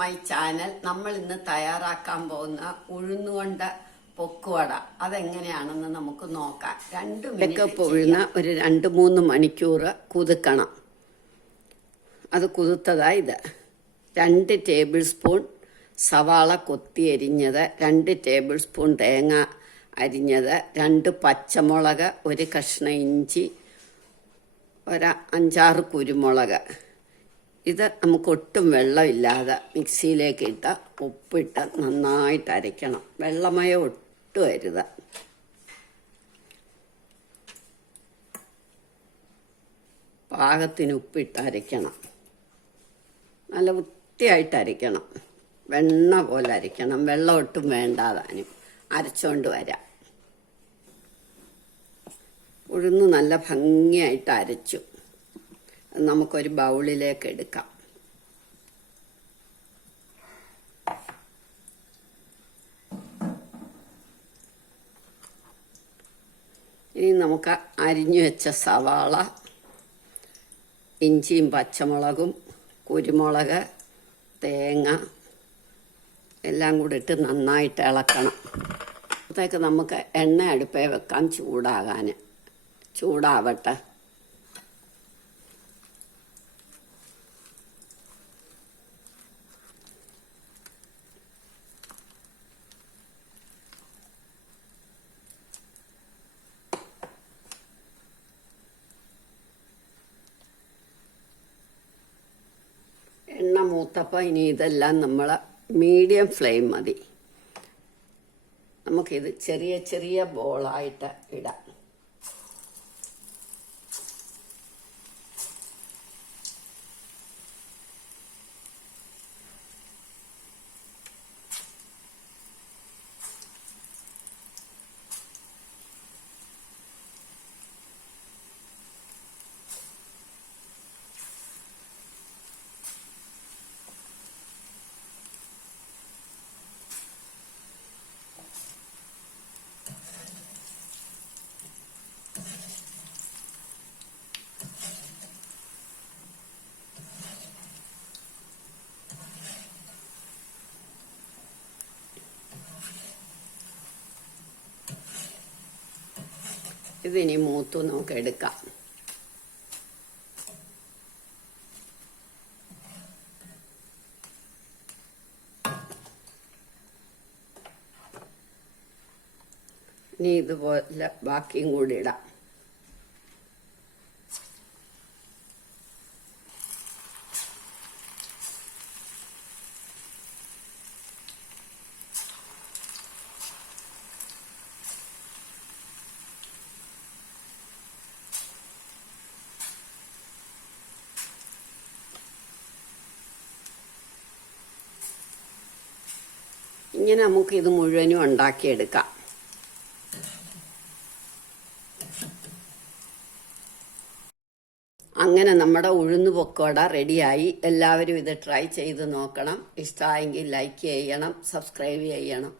My channel. നമ്മൾ ഇന്ന് തയ്യാറാക്കാൻ പോകുന്ന ഉഴുന്നുകൊണ്ട പൊക്കുവട അതെങ്ങനെയാണെന്ന് നമുക്ക് നോക്കാം. 2 മിനിറ്റ് ഉഴുന്ന ഒരു 2-3 മണിക്കൂർ കുതുക്കണം. അത് കുതിർത്തതാ ഇത്. 2 ടേബിൾ സ്പൂൺ സവാള കൊത്തി അരിഞ്ഞത്, 2 ടേബിൾ സ്പൂൺ തേങ്ങ അരിഞ്ഞത്, 2 പച്ചമുളക്, 1 കഷ്ണം ഇഞ്ചി, ഒരു 5-6 കുരുമുളക്. ഇത് നമുക്ക് ഒട്ടും വെള്ളമില്ലാതെ മിക്സിയിലേക്ക് ഇട്ട് ഉപ്പിട്ട് നന്നായിട്ട് അരയ്ക്കണം. വെള്ളമയം ഒട്ടും അരുത്. പാകത്തിന് ഉപ്പിട്ട് അരയ്ക്കണം. നല്ല വൃത്തിയായിട്ട് അരയ്ക്കണം. വെണ്ണ പോലെ അരയ്ക്കണം. വെള്ളം ഒട്ടും വേണ്ടാതാനും അരച്ചോണ്ട് വരാം. ഉഴുന്ന് നല്ല ഭംഗിയായിട്ട് അരച്ചു. നമുക്കൊരു ബൗളിലേക്ക് എടുക്കാം. ഇനി നമുക്ക് അരിഞ്ഞു വെച്ച സവാള, ഇഞ്ചിയും പച്ചമുളകും, കുരുമുളക്, തേങ്ങ എല്ലാം കൂടി ഇട്ട് നന്നായിട്ട് ഇളക്കണം. അപ്പോഴത്തേക്ക് നമുക്ക് എണ്ണ അടുപ്പേ വെക്കാം ചൂടാവട്ടെ. എണ്ണ മൂത്തപ്പോൾ ഇനി ഇതെല്ലാം നമ്മൾ മീഡിയം ഫ്ലെയിം മതി. നമുക്കിത് ചെറിയ ചെറിയ ബോളായിട്ട് ഇടാം. ഇതിനി മൂത്തു നമുക്ക് എടുക്കാം. ഇനി ഇതുപോലെ ബാക്കിയും കൂടി ഇടാം. ഇങ്ങനെ നമുക്ക് ഇത് മുഴുവനും ഉണ്ടാക്കിയെടുക്കാം. അങ്ങനെ നമ്മുടെ ഉഴുന്ന് പൊക്കോട റെഡിയായി. എല്ലാവരും ഇത് ട്രൈ ചെയ്ത് നോക്കണം. ഇഷ്ടമായെങ്കിൽ ലൈക്ക് ചെയ്യണം, സബ്സ്ക്രൈബ് ചെയ്യണം.